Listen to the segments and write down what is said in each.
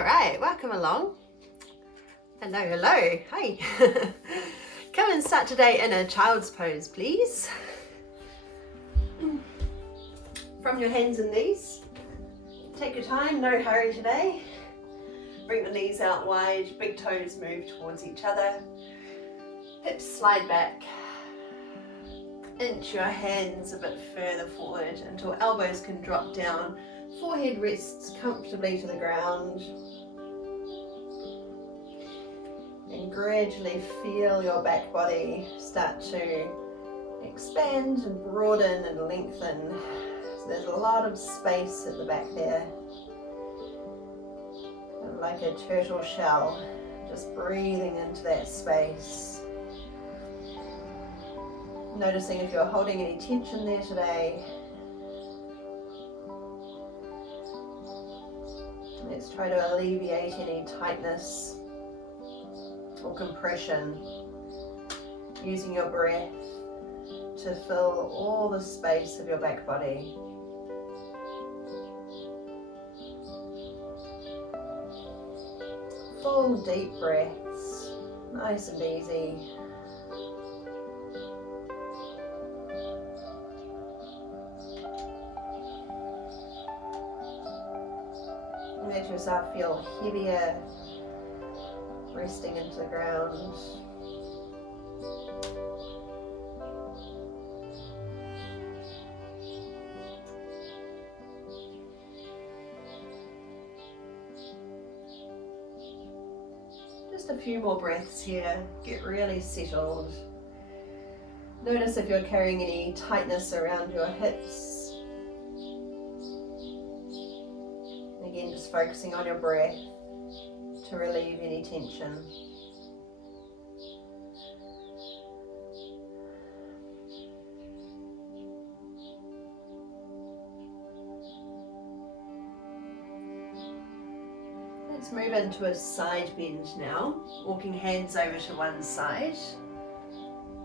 All right, welcome along. Hello, hi. Come and start today in a child's pose, please. From your hands and knees. Take your time, no hurry today. Bring the knees out wide, big toes move towards each other. Hips slide back. Inch your hands a bit further forward until elbows can drop down. Forehead rests comfortably to the ground. And gradually feel your back body start to expand and broaden and lengthen. So there's a lot of space at the back there. Like a turtle shell, just breathing into that space. Noticing if you're holding any tension there today. Let's try to alleviate any tightness or compression, using your breath to fill all the space of your back body. Full deep breaths, nice and easy. Let yourself feel heavier, resting into the ground. Just a few more breaths here. Get really settled. Notice if you're carrying any tightness around your hips. Again, just focusing on your breath to relieve any tension. Let's move into a side bend now, walking hands over to one side.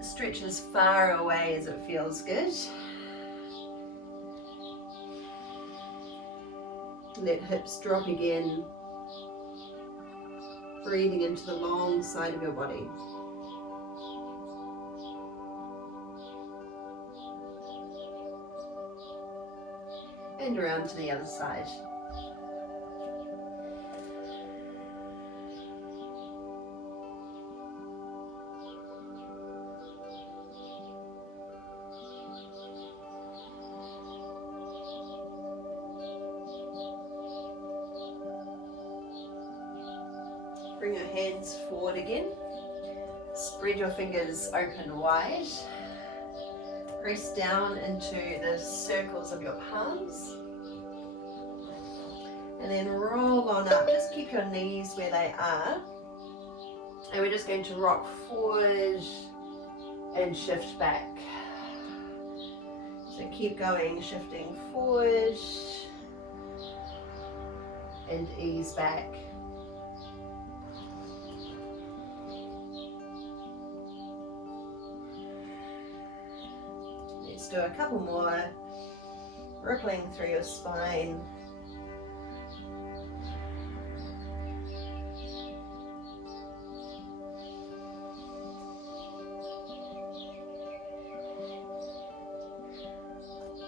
Stretch as far away as it feels good. Let hips drop again, breathing into the long side of your body. And around to the other side. Bring your hands forward again. Spread your fingers open wide. Press down into the circles of your palms. And then roll on up. Just keep your knees where they are. And we're just going to rock forward and shift back. So keep going, shifting forward and ease back. Let's do a couple more, rippling through your spine.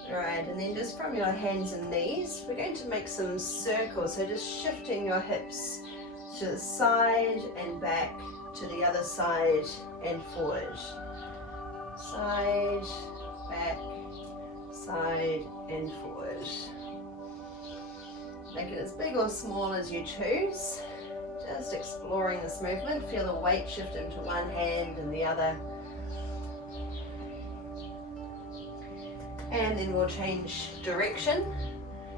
Alright, and then just from your hands and knees, we're going to make some circles. So just shifting your hips to the side and back, to the other side and forward. Side, back, side and forward. Make it as big or small as you choose. Just exploring this movement. Feel the weight shift into one hand and the other. And then we'll change direction.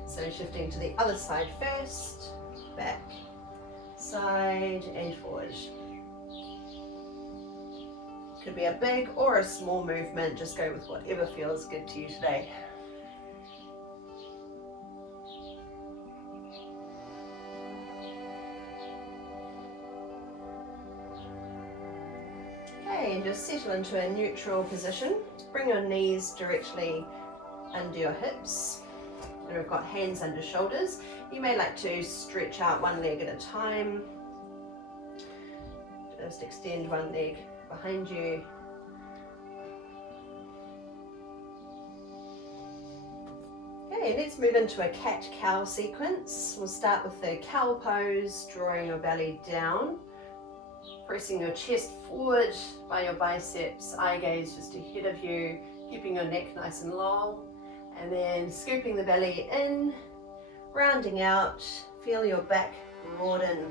So shifting to the other side first, back, side and forward. Could be a big or a small movement, just go with whatever feels good to you today. Okay, and just settle into a neutral position. Bring your knees directly under your hips. And we've got hands under shoulders. You may like to stretch out one leg at a time. Just extend one leg behind you. Okay, let's move into a cat-cow sequence. We'll start with the cow pose, drawing your belly down, pressing your chest forward by your biceps, eye gaze just ahead of you, keeping your neck nice and long, and then scooping the belly in, rounding out, feel your back broaden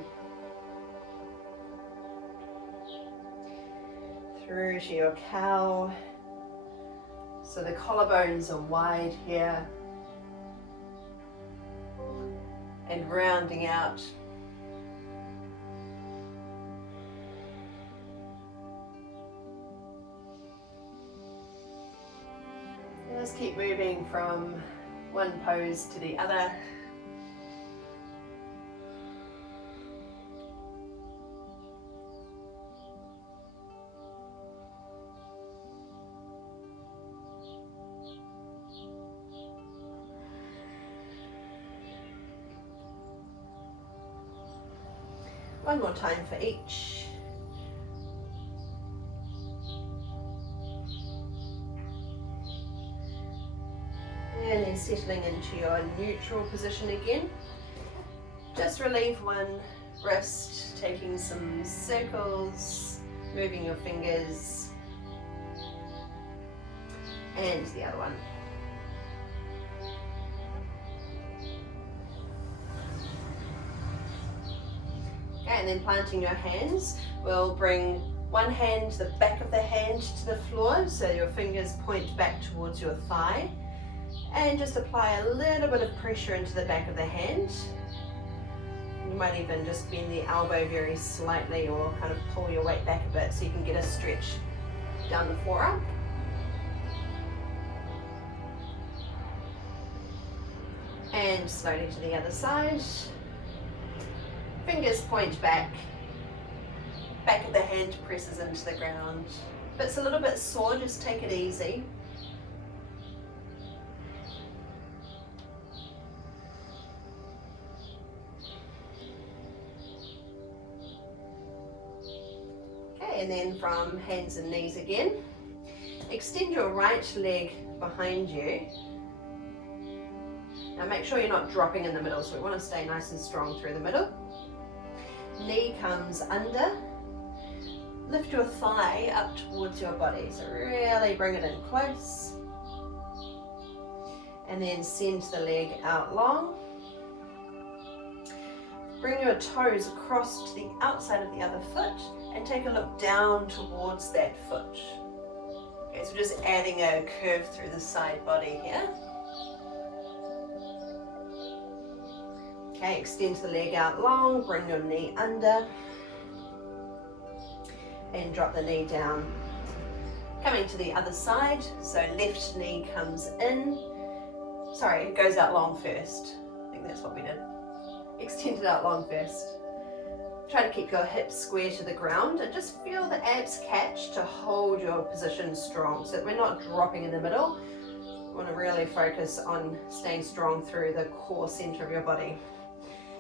through to your cow. So the collarbones are wide here, and rounding out. Just keep moving from one pose to the other. One more time for each. And then settling into your neutral position again. Just relieve one wrist, taking some circles, moving your fingers, and the other one. And then planting your hands, we'll bring one hand, the back of the hand to the floor, so your fingers point back towards your thigh, and just apply a little bit of pressure into the back of the hand. You might even just bend the elbow very slightly or kind of pull your weight back a bit so you can get a stretch down the forearm. And slowly to the other side. Fingers point back, back of the hand presses into the ground. If it's a little bit sore, just take it easy. Okay, and then from hands and knees again, extend your right leg behind you. Now make sure you're not dropping in the middle, so we want to stay nice and strong through the middle. Knee comes under, lift your thigh up towards your body, so really bring it in close, and then send the leg out long. Bring your toes across to the outside of the other foot and take a look down towards that foot. Okay, so just adding a curve through the side body here. Okay, extend the leg out long, bring your knee under, and drop the knee down. Coming to the other side, so left knee comes in. Sorry, it goes out long first. I think that's what we did. Extend it out long first. Try to keep your hips square to the ground and just feel the abs catch to hold your position strong so that we're not dropping in the middle. We want to really focus on staying strong through the core center of your body.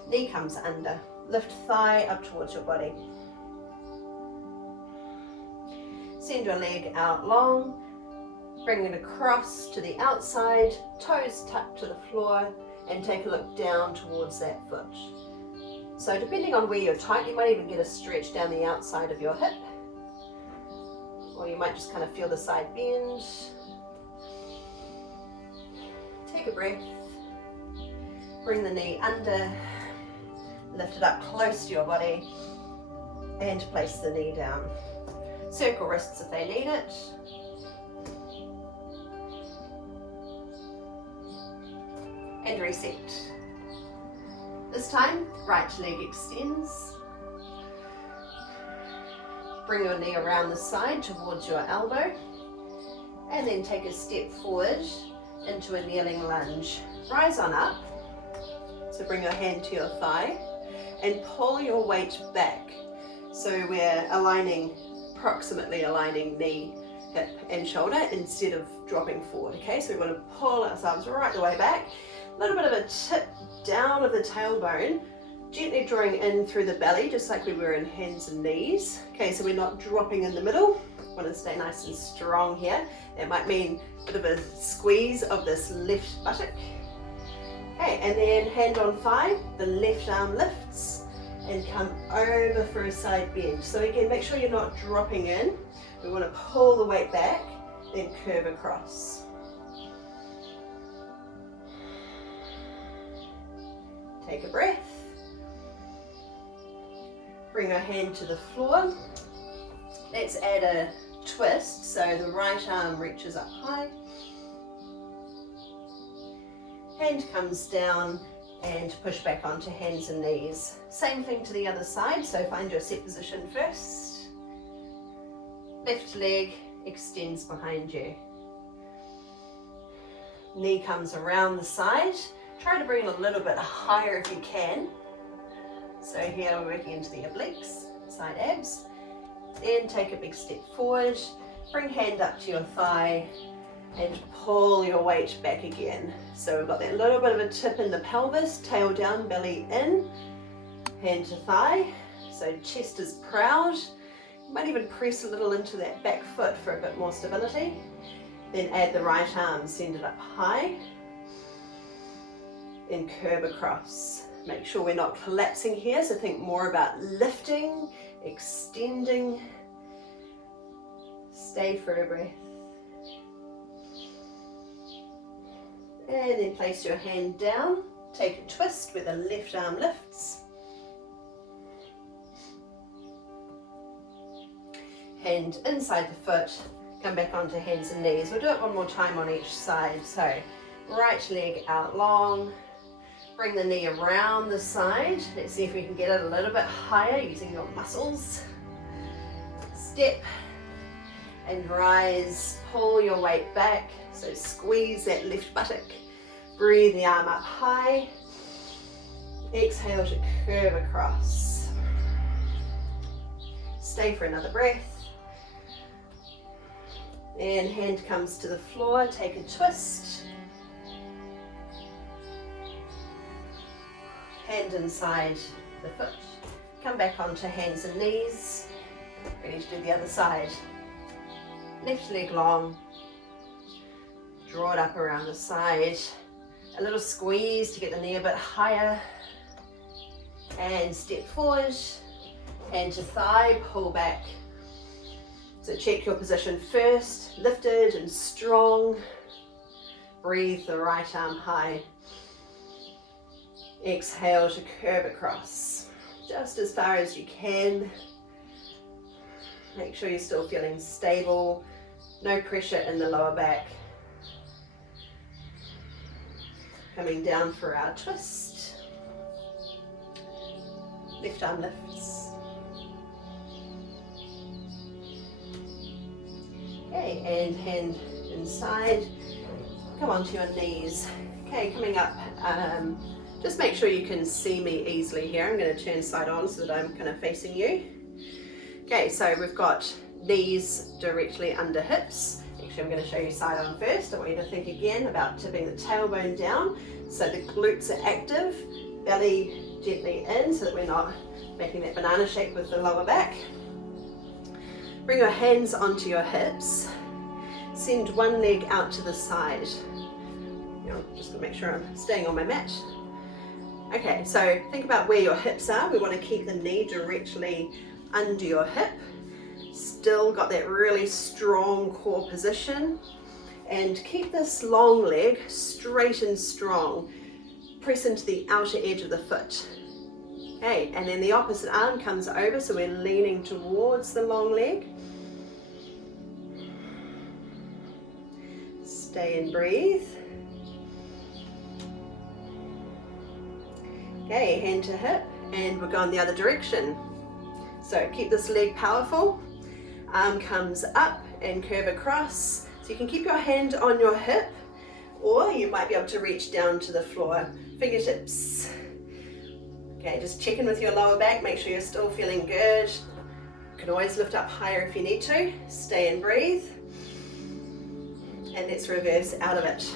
Knee comes under, lift thigh up towards your body. Send your leg out long, bring it across to the outside, toes tucked to the floor, and take a look down towards that foot. So depending on where you're tight, you might even get a stretch down the outside of your hip, or you might just kind of feel the side bend. Take a breath, bring the knee under, lift it up close to your body, and place the knee down. Circle wrists if they need it. And reset. This time, right leg extends. Bring your knee around the side towards your elbow, and then take a step forward into a kneeling lunge. Rise on up, so bring your hand to your thigh, and pull your weight back. So we're aligning, approximately aligning knee, hip, and shoulder instead of dropping forward, okay? So we want to pull ourselves right the way back. A little bit of a tip down of the tailbone, gently drawing in through the belly, just like we were in hands and knees. Okay, so we're not dropping in the middle. We want to stay nice and strong here. That might mean a bit of a squeeze of this left buttock. Okay, and then hand on thigh, the left arm lifts and come over for a side bend. So again, make sure you're not dropping in. We want to pull the weight back, then curve across. Take a breath. Bring our hand to the floor. Let's add a twist, so the right arm reaches up high. Hand comes down and push back onto hands and knees. Same thing to the other side, so find your set position first. Left leg extends behind you. Knee comes around the side. Try to bring it a little bit higher if you can. So here we're working into the obliques, side abs. Then take a big step forward. Bring hand up to your thigh and pull your weight back again. So we've got that little bit of a tip in the pelvis, tail down, belly in, hand to thigh. So chest is proud. You might even press a little into that back foot for a bit more stability. Then add the right arm, send it up high. Then curve across. Make sure we're not collapsing here, so think more about lifting, extending. Stay for a breath. And then place your hand down. Take a twist where the left arm lifts. Hand inside the foot. Come back onto hands and knees. We'll do it one more time on each side. So right leg out long. Bring the knee around the side. Let's see if we can get it a little bit higher using your muscles. Step and rise. Pull your weight back. So squeeze that left buttock. Breathe the arm up high. Exhale to curve across. Stay for another breath. And hand comes to the floor. Take a twist. Hand inside the foot. Come back onto hands and knees. Ready to do the other side. Left leg long. Draw it up around the side. A little squeeze to get the knee a bit higher. And step forward. Hand to thigh, pull back. So check your position first. Lifted and strong. Breathe the right arm high. Exhale to curve across, just as far as you can. Make sure you're still feeling stable, no pressure in the lower back. Coming down for our twist. Left arm lifts. Okay, and hand inside. Come onto your knees. Okay, coming up. Just make sure you can see me easily here. I'm going to turn side on so that I'm kind of facing you. Okay, so we've got knees directly under hips. Actually, I'm going to show you side on first. I want you to think again about tipping the tailbone down so the glutes are active, belly gently in so that we're not making that banana shape with the lower back. Bring your hands onto your hips. Send one leg out to the side. Just to make sure I'm staying on my mat. Okay, so think about where your hips are. We want to keep the knee directly under your hip. Still got that really strong core position. And keep this long leg straight and strong. Press into the outer edge of the foot. Okay, and then the opposite arm comes over, so we're leaning towards the long leg. Stay and breathe. Okay, hand to hip, and we're going the other direction. So keep this leg powerful. Arm comes up and curve across. So you can keep your hand on your hip, or you might be able to reach down to the floor. Fingertips. Okay, just check in with your lower back, make sure you're still feeling good. You can always lift up higher if you need to. Stay and breathe. And let's reverse out of it.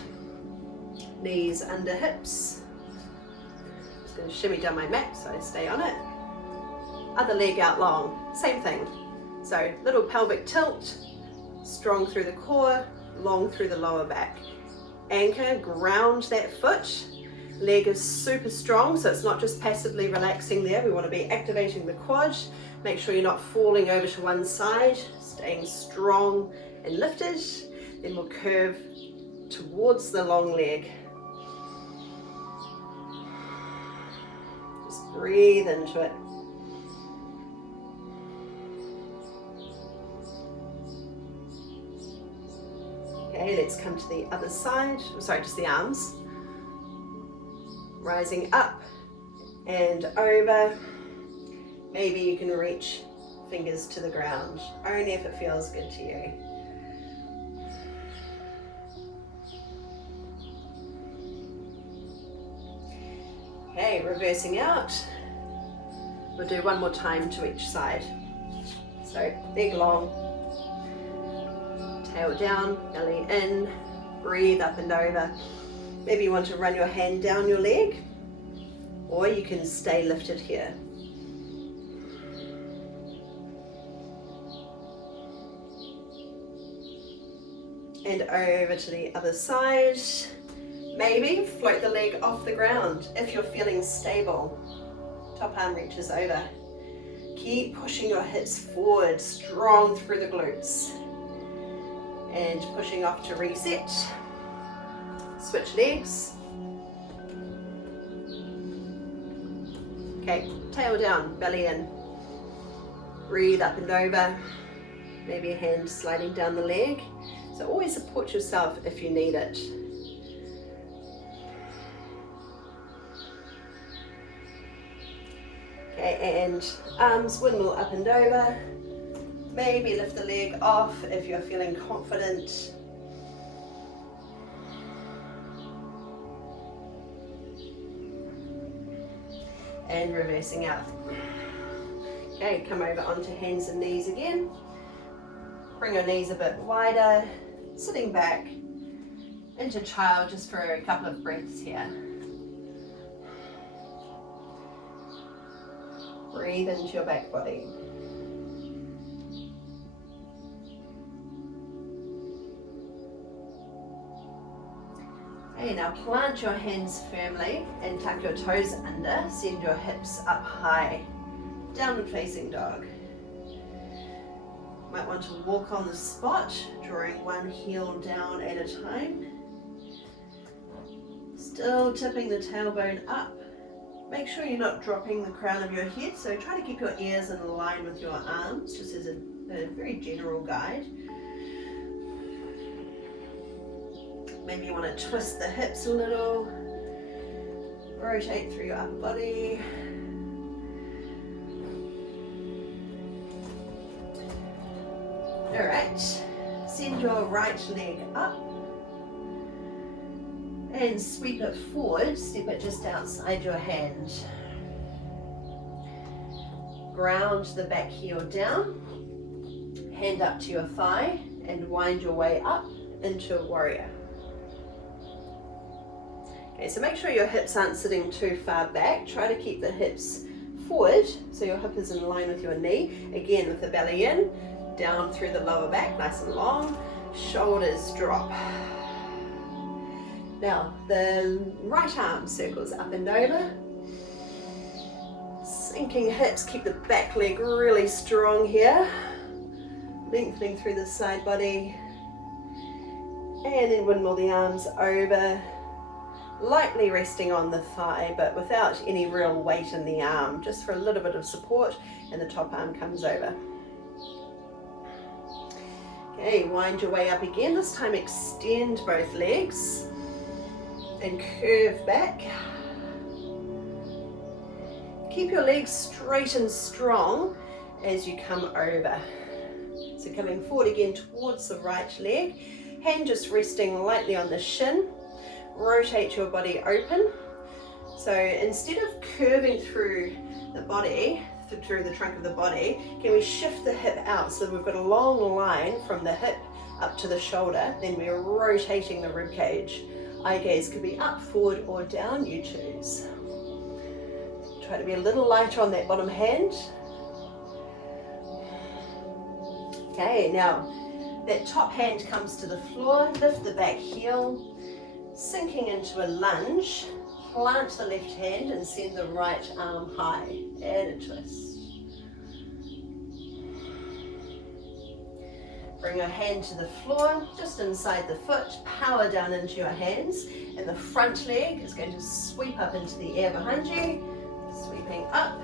Knees under hips. Just going to shimmy down my mat so I stay on it. Other leg out long, same thing. So little pelvic tilt, strong through the core, long through the lower back. Anchor, ground that foot. Leg is super strong, so it's not just passively relaxing there. We want to be activating the quad. Make sure you're not falling over to one side, staying strong and lifted. Then we'll curve towards the long leg. Just breathe into it. Okay, let's come to the other side. Sorry, just the arms. Rising up and over. Maybe you can reach fingers to the ground, only if it feels good to you. Okay, reversing out. We'll do one more time to each side. So leg long, tail down, belly in, breathe up and over. Maybe you want to run your hand down your leg, or you can stay lifted here. And over to the other side. Maybe float the leg off the ground if you're feeling stable. Top arm reaches over. Keep pushing your hips forward, strong through the glutes. And pushing off to reset. Switch legs. Okay, tail down, belly in. Breathe up and over. Maybe a hand sliding down the leg. So always support yourself if you need it. Okay, and arms windmill up and over. Maybe lift the leg off if you're feeling confident. And reversing out. Okay, come over onto hands and knees again. Bring your knees a bit wider, sitting back into child just for a couple of breaths here. Breathe into your back body. Okay, now plant your hands firmly and tuck your toes under. Send your hips up high. Downward facing dog. Might want to walk on the spot, drawing one heel down at a time. Still tipping the tailbone up. Make sure you're not dropping the crown of your head, so try to keep your ears in line with your arms, just as a very general guide. Maybe you want to twist the hips a little, rotate through your upper body. All right, send your right leg up and sweep it forward, step it just outside your hand. Ground the back heel down, hand up to your thigh and wind your way up into a warrior. Okay, so make sure your hips aren't sitting too far back. Try to keep the hips forward so your hip is in line with your knee. Again, with the belly in, down through the lower back, nice and long. Shoulders drop. Now, the right arm circles up and over. Sinking hips, keep the back leg really strong here. Lengthening through the side body. And then windmill the arms over. Lightly resting on the thigh, but without any real weight in the arm, just for a little bit of support, and the top arm comes over. Okay, wind your way up again. This time extend both legs and curve back. Keep your legs straight and strong as you come over. So coming forward again towards the right leg, hand just resting lightly on the shin. Rotate your body open. So instead of curving through the body, through the trunk of the body, can we shift the hip out so that we've got a long line from the hip up to the shoulder, then we're rotating the rib cage. Eye gaze could be up, forward, or down, you choose. Try to be a little lighter on that bottom hand. Okay, now that top hand comes to the floor, lift the back heel, sinking into a lunge, plant the left hand and send the right arm high, and a twist. Bring your hand to the floor, just inside the foot, power down into your hands, and the front leg is going to sweep up into the air behind you, sweeping up,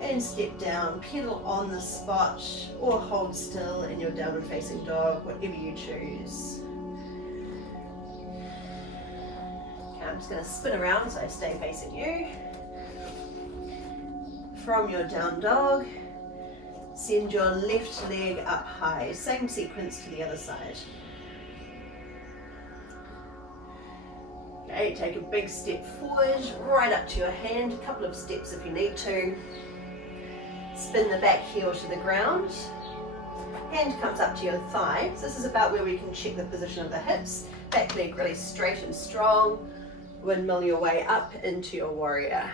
and step down, pedal on the spot, or hold still in your downward facing dog, whatever you choose. Okay, I'm just going to spin around so I stay facing you. From your down dog, send your left leg up high, same sequence to the other side. Okay, take a big step forward, right up to your hand, a couple of steps if you need to. Spin the back heel to the ground. Hand comes up to your thigh. So this is about where we can check the position of the hips. Back leg really straight and strong. Windmill your way up into your warrior.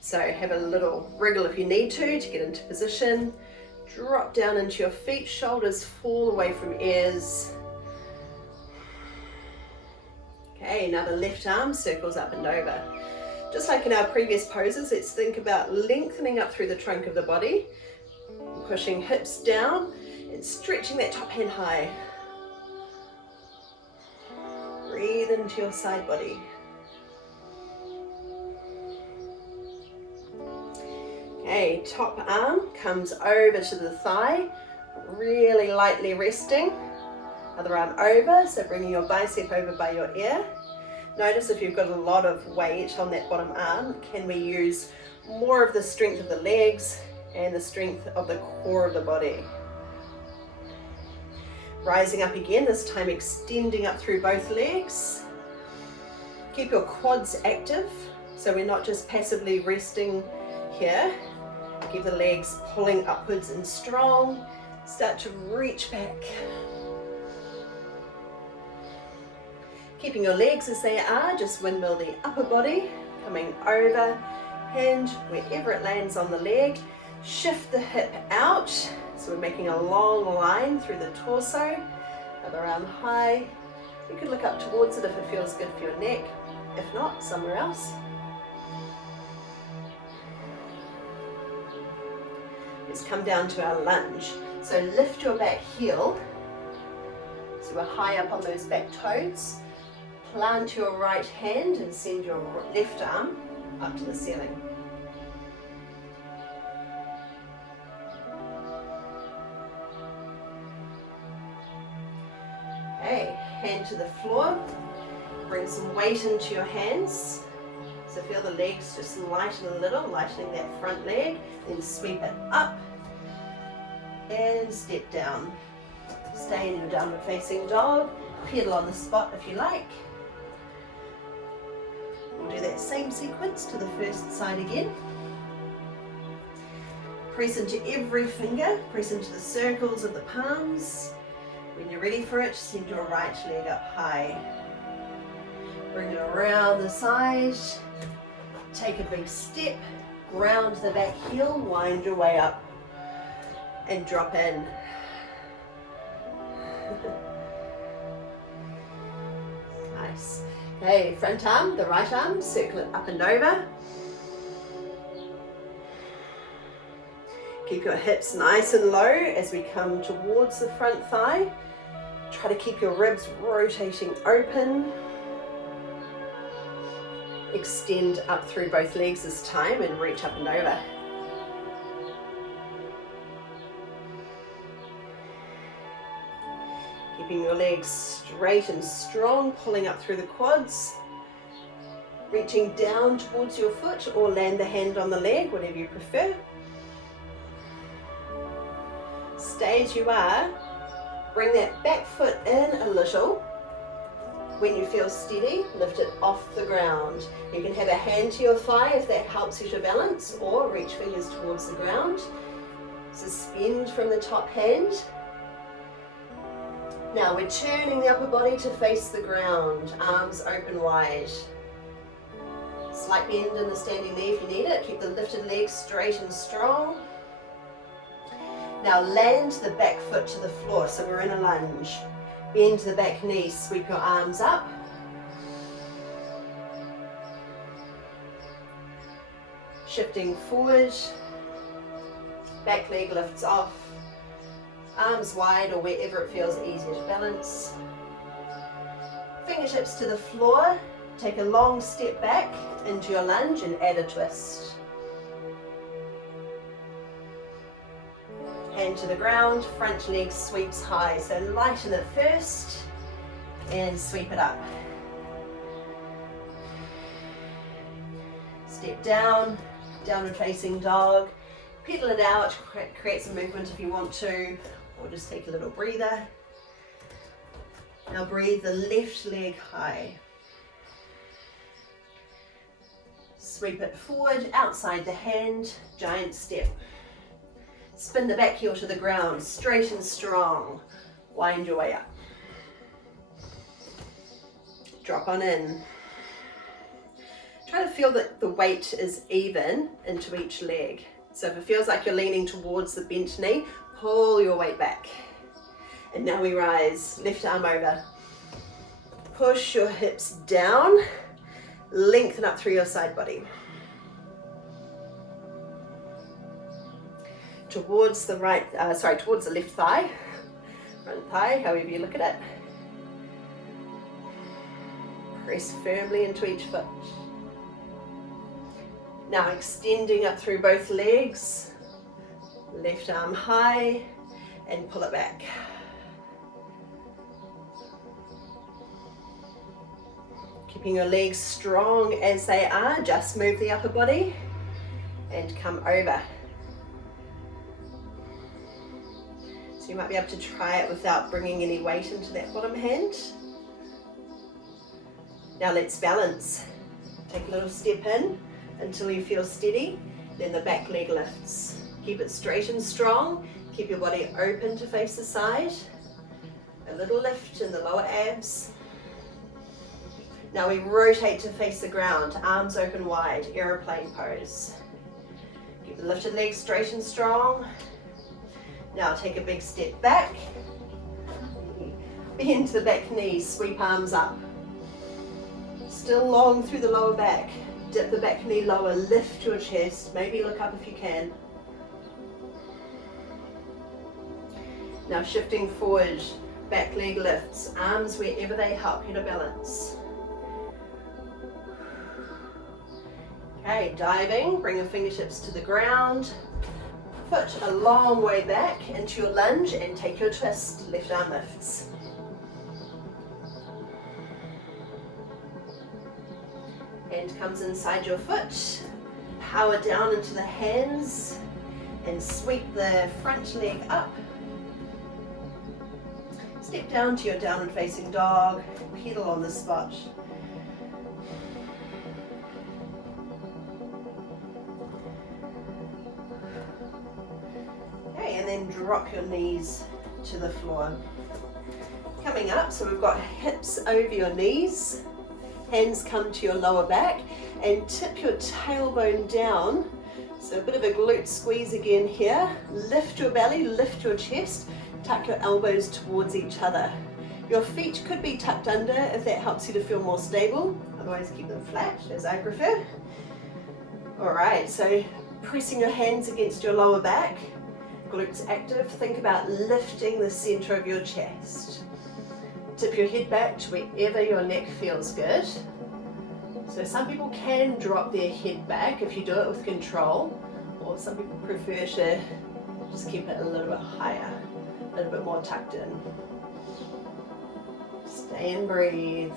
So have a little wriggle if you need to get into position. Drop down into your feet, shoulders fall away from ears. Okay, now the left arm circles up and over. Just like in our previous poses, let's think about lengthening up through the trunk of the body, pushing hips down and stretching that top hand high. Breathe into your side body. Okay, top arm comes over to the thigh, really lightly resting. Other arm over, so bringing your bicep over by your ear. Notice if you've got a lot of weight on that bottom arm, can we use more of the strength of the legs and the strength of the core of the body. Rising up again, this time extending up through both legs. Keep your quads active, so we're not just passively resting here. Keep the legs pulling upwards and strong. Start to reach back. Keeping your legs as they are, just windmill the upper body, coming over, hand wherever it lands on the leg. Shift the hip out, so we're making a long line through the torso. Other arm high. You could look up towards it if it feels good for your neck. If not, somewhere else. Let's come down to our lunge. So lift your back heel, so we're high up on those back toes. Plant your right hand and send your left arm up to the ceiling. Okay, hand to the floor. Bring some weight into your hands. So feel the legs just lighten a little, lightening that front leg. Then sweep it up and step down. Stay in your downward facing dog. Pedal on the spot if you like. We'll do that same sequence to the first side again. Press into every finger, press into the circles of the palms. When you're ready for it, send your right leg up high. Bring it around the side. Take a big step, ground the back heel, wind your way up and drop in. Nice. Okay, front arm, the right arm, circle it up and over. Keep your hips nice and low as we come towards the front thigh. Try to keep your ribs rotating open. Extend up through both legs this time and reach up and over. Keeping your legs straight and strong, pulling up through the quads. Reaching down towards your foot or land the hand on the leg, whatever you prefer. Stay as you are. Bring that back foot in a little. When you feel steady, lift it off the ground. You can have a hand to your thigh if that helps you to balance, or reach fingers towards the ground. Suspend from the top hand Now we're turning the upper body to face the ground, arms open wide. Slight bend in the standing knee if you need it. Keep the lifted legs straight and strong. Now land the back foot to the floor, so we're in a lunge. Bend the back knee, sweep your arms up. Shifting forward, back leg lifts off, arms wide or wherever it feels easier to balance. Fingertips to the floor, take a long step back into your lunge and add a twist. Hand to the ground, front leg sweeps high, so lighten it first and sweep it up. Step down, downward facing dog, pedal it out, create some movement if you want to, or just take a little breather. Now breathe the left leg high. Sweep it forward, outside the hand, giant step. Spin the back heel to the ground, straight and strong. Wind your way up. Drop on in. Try to feel that the weight is even into each leg. So if it feels like you're leaning towards the bent knee, pull your weight back. And now we rise, left arm over. Push your hips down, lengthen up through your side body. Towards the right, towards the left thigh, front thigh, however you look at it. Press firmly into each foot. Now extending up through both legs, left arm high and pull it back. Keeping your legs strong as they are, just move the upper body and come over. So you might be able to try it without bringing any weight into that bottom hand. Now let's balance. Take a little step in until you feel steady, then the back leg lifts. Keep it straight and strong, keep your body open to face the side. A little lift in the lower abs. Now we rotate to face the ground, arms open wide, aeroplane pose. Keep the lifted legs straight and strong. Now take a big step back, bend the back knees, sweep arms up. Still long through the lower back. Dip the back knee lower, lift your chest, maybe look up if you can. Now shifting forward, back leg lifts, arms wherever they help you to balance. Okay, diving, bring your fingertips to the ground, foot a long way back into your lunge and take your twist, left arm lifts. Hand comes inside your foot, power down into the hands and sweep the front leg up. Step down to your downward facing dog, pedal on the spot. Okay, and then drop your knees to the floor. Coming up, so we've got hips over your knees. Hands come to your lower back and tip your tailbone down. So a bit of a glute squeeze again here. Lift your belly, lift your chest, tuck your elbows towards each other. Your feet could be tucked under if that helps you to feel more stable. Otherwise keep them flat as I prefer. Alright, so pressing your hands against your lower back, glutes active. Think about lifting the center of your chest. Tip your head back to wherever your neck feels good. So some people can drop their head back if you do it with control, or some people prefer to just keep it a little bit higher, a little bit more tucked in. Stay and breathe.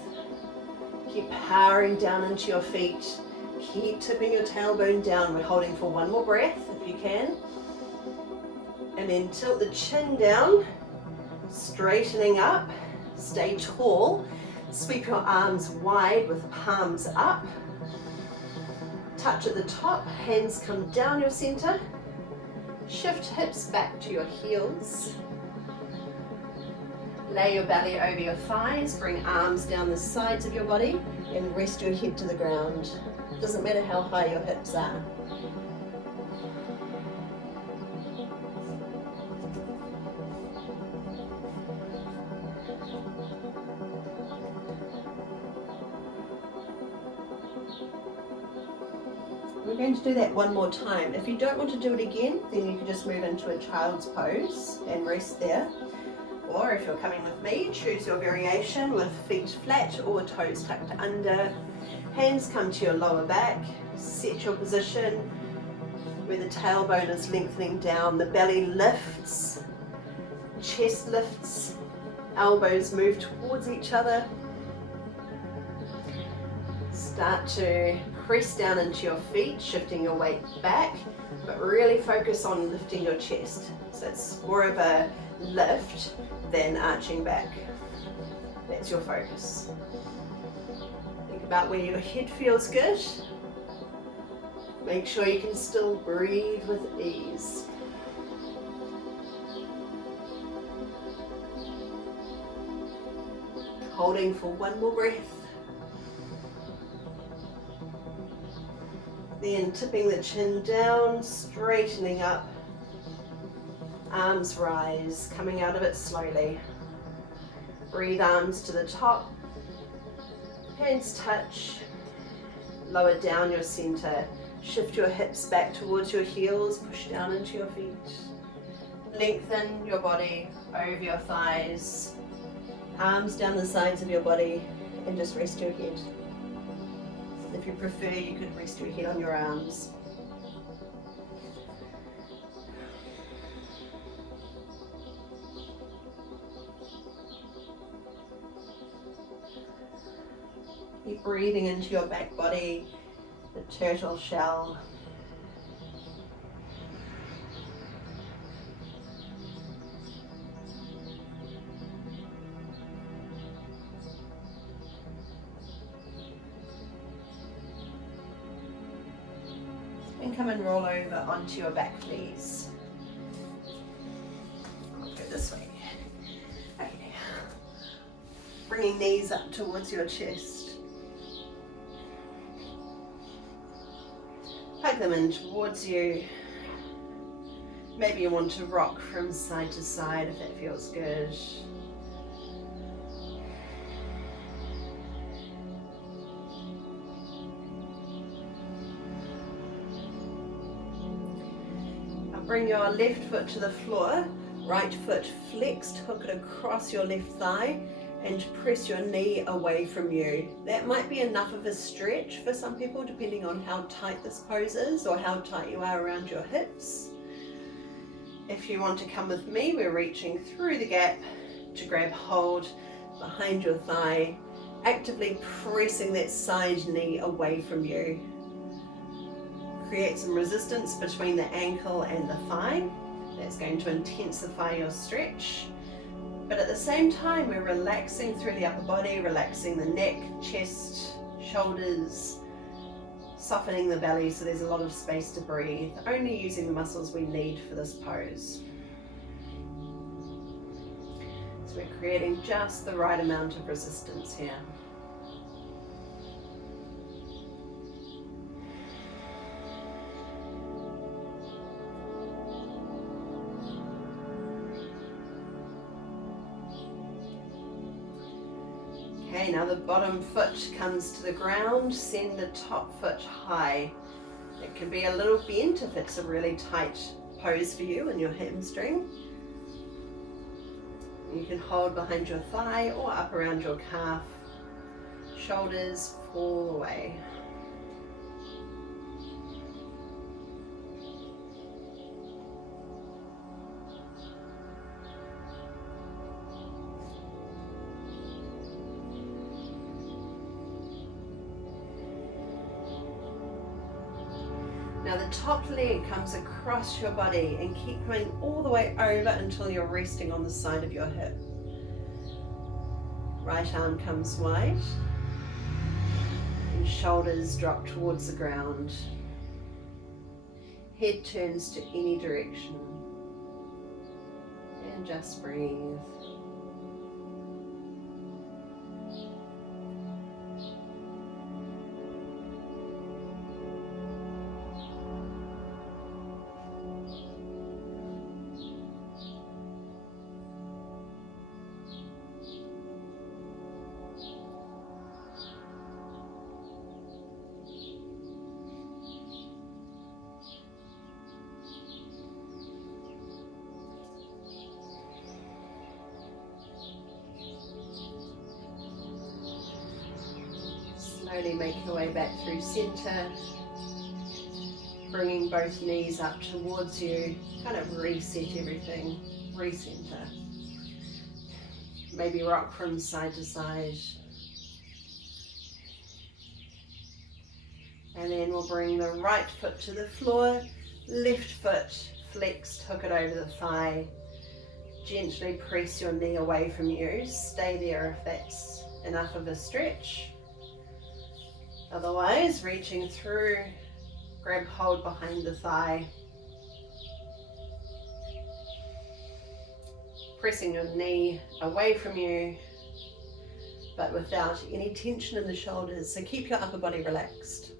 Keep powering down into your feet. Keep tipping your tailbone down. We're holding for one more breath if you can. And then tilt the chin down, straightening up. Stay tall, sweep your arms wide with palms up. Touch at the top, hands come down your center. Shift hips back to your heels. Lay your belly over your thighs, bring arms down the sides of your body and rest your head to the ground. Doesn't matter how high your hips are. We're going to do that one more time. If you don't want to do it again, then you can just move into a child's pose and rest there. Or if you're coming with me, choose your variation with feet flat or toes tucked under. Hands come to your lower back. Set your position where the tailbone is lengthening down. The belly lifts, chest lifts, elbows move towards each other. Start to press down into your feet, shifting your weight back, but really focus on lifting your chest. So it's more of a lift than arching back. That's your focus. Think about where your head feels good. Make sure you can still breathe with ease. Holding for one more breath. Then tipping the chin down, straightening up. Arms rise, coming out of it slowly. Breathe arms to the top. Hands touch. Lower down your center. Shift your hips back towards your heels. Push down into your feet. Lengthen your body over your thighs. Arms down the sides of your body and just rest your head. If you prefer, you could rest your head on your arms. Keep breathing into your back body, the turtle shell. And come and roll over onto your back, please. I'll go this way. Okay. Bringing knees up towards your chest. Hug them in towards you. Maybe you want to rock from side to side if that feels good. Bring your left foot to the floor, right foot flexed, hook it across your left thigh and press your knee away from you. That might be enough of a stretch for some people depending on how tight this pose is or how tight you are around your hips. If you want to come with me, we're reaching through the gap to grab hold behind your thigh, actively pressing that side knee away from you. Create some resistance between the ankle and the thigh. That's going to intensify your stretch. But at the same time, we're relaxing through the upper body, relaxing the neck, chest, shoulders, softening the belly so there's a lot of space to breathe, only using the muscles we need for this pose. So we're creating just the right amount of resistance here. Okay, now the bottom foot comes to the ground, send the top foot high. It can be a little bent if it's a really tight pose for you in your hamstring. You can hold behind your thigh or up around your calf. Shoulders fall away. Now the top leg comes across your body and keep coming all the way over until you're resting on the side of your hip. Right arm comes wide and shoulders drop towards the ground. Head turns to any direction and just breathe. slowly make your way back through center, bringing both knees up towards you, kind of reset everything, recenter. Maybe rock from side to side. And then we'll bring the right foot to the floor, left foot flexed, hook it over the thigh. Gently press your knee away from you. Stay there if that's enough of a stretch. Otherwise, reaching through, grab hold behind the thigh. Pressing your knee away from you, but without any tension in the shoulders. So keep your upper body relaxed.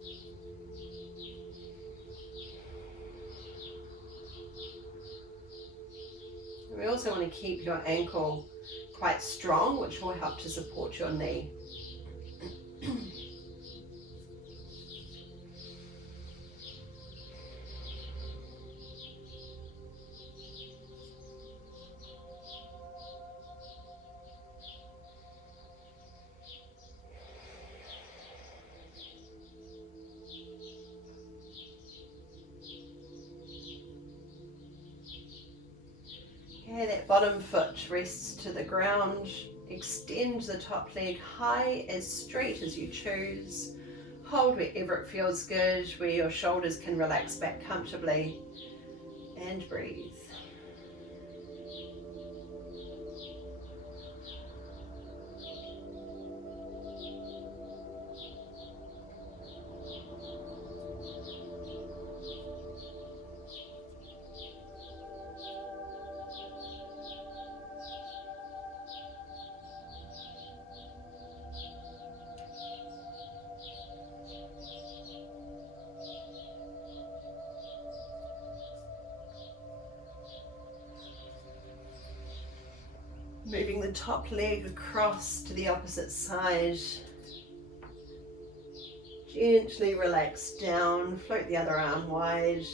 We also want to keep your ankle quite strong, which will help to support your knee. Okay, that bottom foot rests to the ground. Extend the top leg high, as straight as you choose. Hold wherever it feels good, where your shoulders can relax back comfortably. And breathe. Moving the top leg across to the opposite side. Gently relax down, float the other arm wide.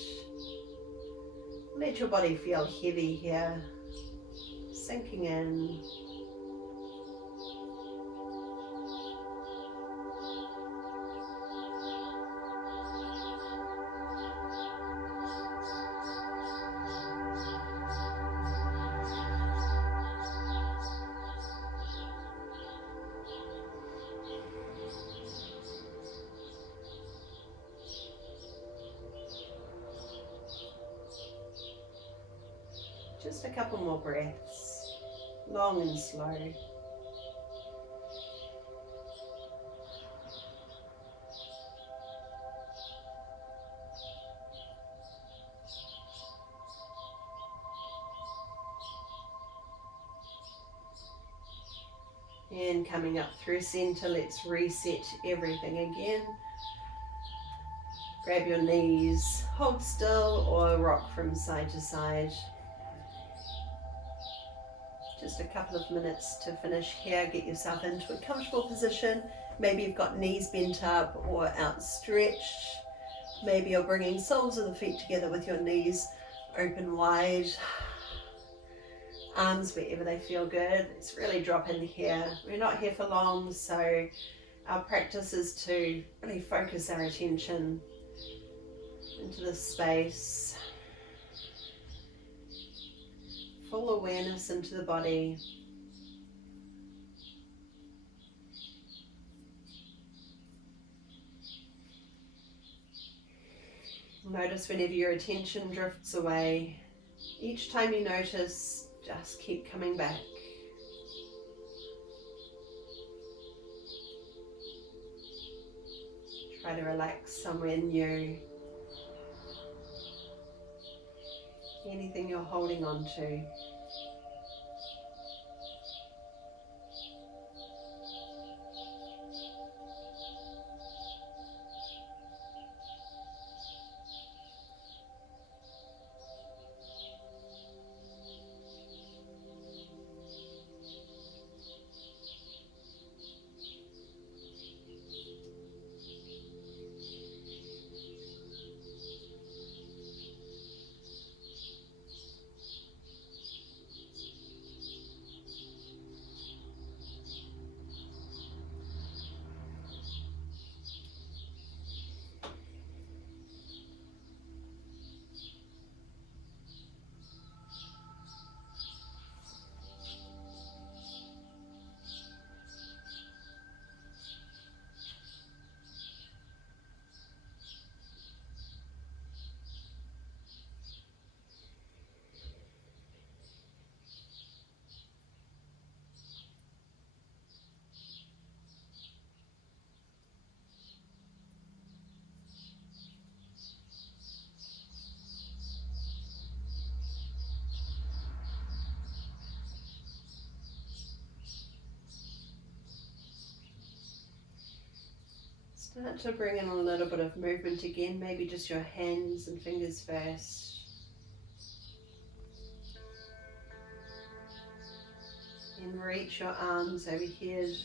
Let your body feel heavy here, sinking in. Just a couple more breaths, long and slow. And coming up through center, let's reset everything again. Grab your knees, hold still or rock from side to side. Just a couple of minutes to finish here. Get yourself into a comfortable position. Maybe you've got knees bent up or outstretched. Maybe you're bringing soles of the feet together with your knees open wide. Arms wherever they feel good. Let's really drop in here. We're not here for long, so our practice is to really focus our attention into the space. Full awareness into the body. Notice whenever your attention drifts away. Each time you notice, just keep coming back. Try to relax somewhere new. Anything you're holding on to. Start to bring in a little bit of movement again, maybe just your hands and fingers first. And reach your arms overhead.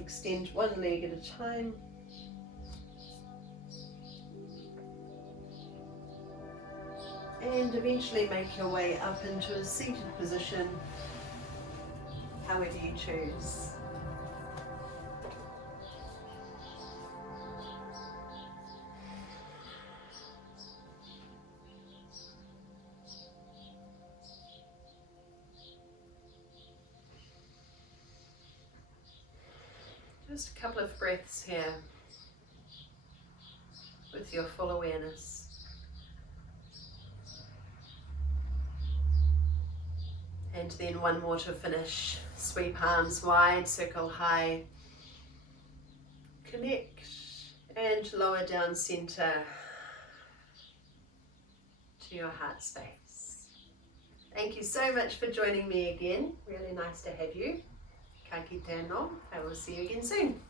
Extend one leg at a time. And eventually make your way up into a seated position, however you choose. Just a couple of breaths here with your full awareness. And then one more to finish. Sweep arms wide, circle high. Connect and lower down center to your heart space. Thank you so much for joining me again. Really nice to have you. Ka kite anō. I will see you again soon.